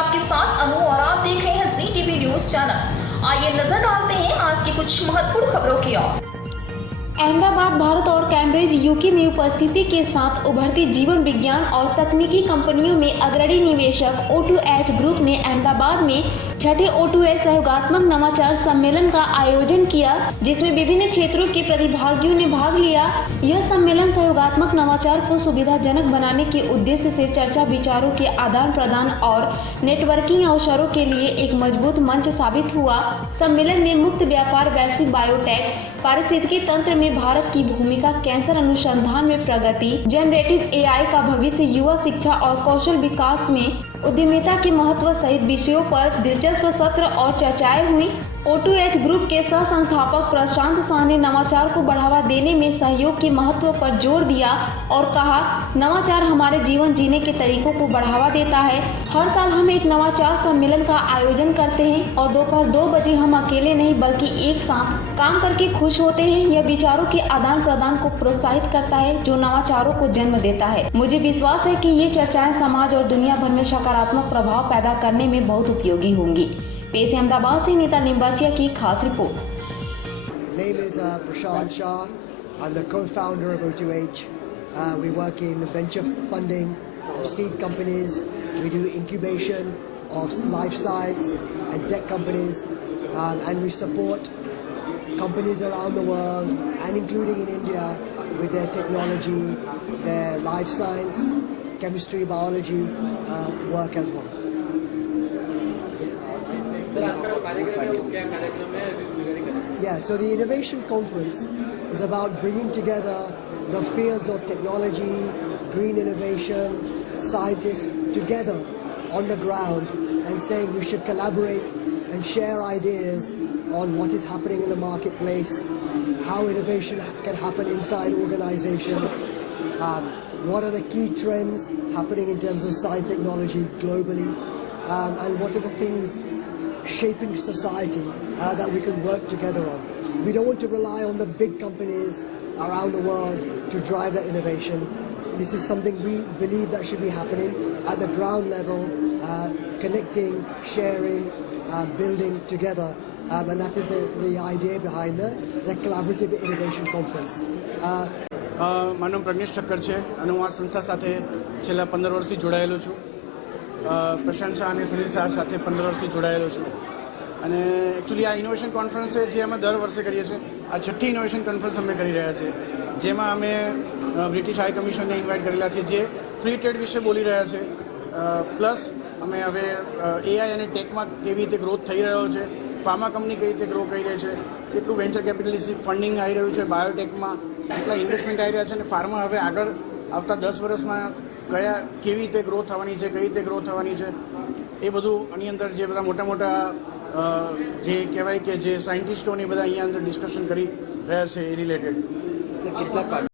आपके साथ अनु और आप देख रहे हैं जी टीवी न्यूज चैनल। आइए नजर डालते हैं आज की कुछ महत्वपूर्ण खबरों की ओर। अहमदाबाद भारत और कैम्ब्रिज यूके में उपस्थिति के साथ उभरती जीवन विज्ञान और तकनीकी कंपनियों में अग्रणी निवेशक O2H ग्रुप ने अहमदाबाद में छठे O2H सहयोगात्मक नवाचार सम्मेलन का आयोजन किया, जिसमें विभिन्न क्षेत्रों के प्रतिभागियों ने भाग लिया। यह सम्मेलन सहयोगात्मक नवाचार को सुविधाजनक बनाने के उद्देश्य से चर्चा, विचारों के आदान प्रदान और नेटवर्किंग अवसरों के लिए एक मजबूत मंच साबित हुआ। सम्मेलन में मुक्त व्यापार, वैश्विक बायोटेक, पारिस्थितिकी तंत्र में भारत की भूमिका, कैंसर अनुसंधान में प्रगति, जनरेटिव AI का भविष्य, युवा शिक्षा और कौशल विकास में उद्यमिता के महत्व सहित विषयों पर दिलचस्प सत्र और चर्चाएं हुई। O2H ग्रुप के सह संस्थापक प्रशांत शाह ने नवाचार को बढ़ावा देने में सहयोग के महत्व पर जोर दिया और कहा, नवाचार हमारे जीवन जीने के तरीकों को बढ़ावा देता है। हर साल हम एक नवाचार सम्मेलन का आयोजन करते हैं और दोपहर 2 बजे हम अकेले नहीं बल्कि एक साथ काम करके खुश होते हैं। यह विचारों के आदान प्रदान को प्रोत्साहित करता है, जो नवाचारों को जन्म देता है। मुझे विश्वास है कि ये चर्चाएं समाज और दुनिया भर में सकारात्मक प्रभाव पैदा करने में बहुत उपयोगी होंगी। पेश अहमदाबाद से नीता लिम्बाचिया की खास report. Name is Prashant Shah. I'm the co-founder of O2H. We work in venture funding of seed companies. We do incubation of life science and tech companies, and we support companies around the world and including in India with their technology, their life science, chemistry, biology work as well. Yeah, so the Innovation Conference is about bringing together the fields of technology, green innovation, scientists together on the ground and saying we should collaborate and share ideas on what is happening in the marketplace, how innovation can happen inside organizations, what are the key trends happening in terms of science technology globally, and what are the things shaping society that we can work together on. We don't want to rely on the big companies around the world to drive that innovation. This is something we believe that should be happening at the ground level, connecting, sharing, building together. And that is the idea behind the Collaborative Innovation Conference. મારું નામ પ્રજ્ઞેશ ઠક્કર છે અને હું આ સંસ્થા સાથે છેલ્લા 15 વર્ષથી જોડાયેલો છું. પ્રશાંત શાહ અને સુનિલ શાહ સાથે 15 વર્ષથી જોડાયેલો છું અને એકચ્યુઅલી આ ઇનોવેશન કોન્ફરન્સ છે જે અમે દર વર્ષે કરીએ છીએ. આ છઠ્ઠી ઇનોવેશન કોન્ફરન્સ અમે કરી રહ્યા છીએ, જેમાં અમે બ્રિટિશ હાઈ કમિશનને ઇન્વાઇટ કરેલા છે, જે ફ્રી ટ્રેડ વિશે બોલી રહ્યા છે. પ્લસ અમે હવે AI અને ટેકમાં કેવી રીતે ગ્રોથ થઈ રહ્યો છે, ફાર્મા કંપની કઈ રીતે ગ્રો કરી રહી છે, કેટલું વેન્ચર કેપિટલિસ્ટ ફંડિંગ આવી રહ્યું છે, બાયોટેકમાં કેટલા ઇન્વેસ્ટમેન્ટ આવી રહ્યા છે અને ફાર્મા હવે આગળ આવતા 10 વર્ષમાં કેવી રીતે ગ્રો થવાની છે, કઈ રીતે ગ્રો થવાની છે, એ બધું આની અંદર જે બધા મોટા મોટા જે કહેવાય કે જે સાયન્ટિસ્ટો ને બધા અહીંયા અંદર ડિસ્કશન કરી રહ્યા છે એ રિલેટેડ.